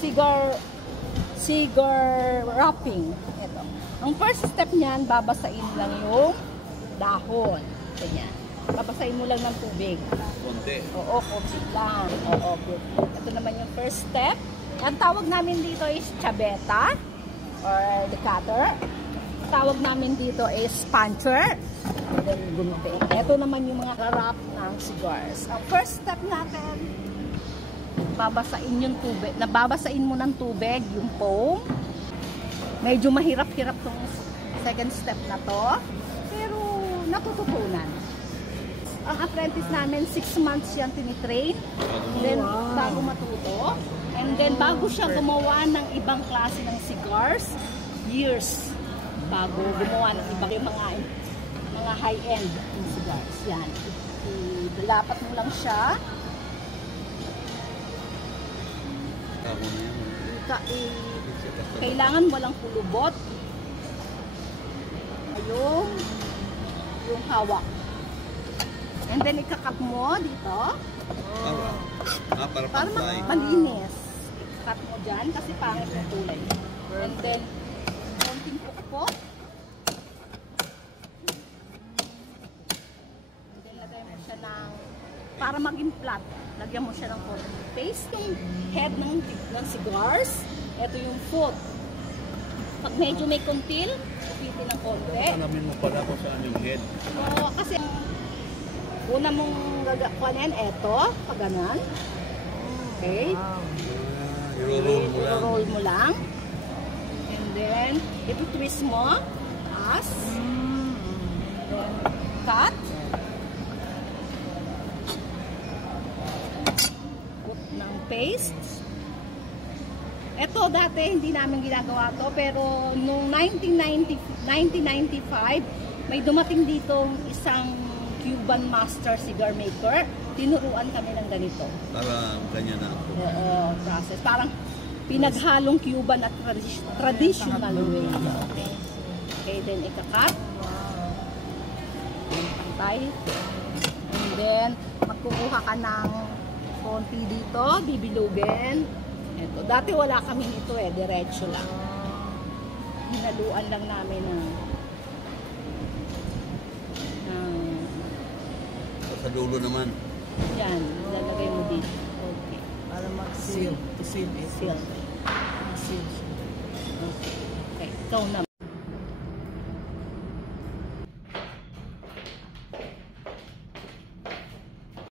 cigar wrapping. Ito. Ang first step niyan, babasain lang yung dahon. Ganyan. Babasain mo lang ng tubig. Konti. Oo, konti lang. Oo, good. Ito naman yung first step. Ang tawag namin dito is chaveta or decanter. Tawag namin dito is puncher. Then, gunting. Ito naman yung mga wrap ng cigars. Ang first step natin, babasain yung tubig. Nababasain mo ng tubig yung foam. Medyo mahirap-hirap tong second step na to. Pero natututunan. Ang apprentice namin, 6 months yan tinitrain. Then, bago matuto. And then, bago siya gumawa ng ibang klase ng cigars, years bago gumawa ng ibang mga high-end cigars. Yan. Ilapat mo lang siya. Kailangan walang kulubot. Ayun. Yung hawak. And then, ikakat mo dito. Para malinis. Ikakat mo dyan kasi pangit yung kulay. And then, konting pukpok. And then, lagay mo siya ng, para maging flat, lagyan mo siya ng konting paste. Yung head ng cigars. Ito yung foot. Pag medyo may kontil, kupitin ng konti. Alamin mo pala kung saan yung head. Oo, kasi una mong gagakuanin, eto, pag ganan. Okay. I-roll mo lang. And then, ito twist mo. As. Then, cut. Put ng paste. Ito, dati hindi namin ginagawa to, pero noong 1995, may dumating ditong isang Cuban master cigar maker. Tinuruan kami ng ganito. Para ganyan na. Oo, process. Parang pinaghalong Cuban at traditional way. Okay. Okay, then ikakat. Pantay. And then, magkukuha ka ng konti dito, bibilugin. Ito. Dati wala kami nito diretso lang. Hinaluan lang namin ng sa dulo naman. Yan, lalagay mo dito. Okay. Para mag-seal. Seal. Seal. Okay. Okay, ikaw na.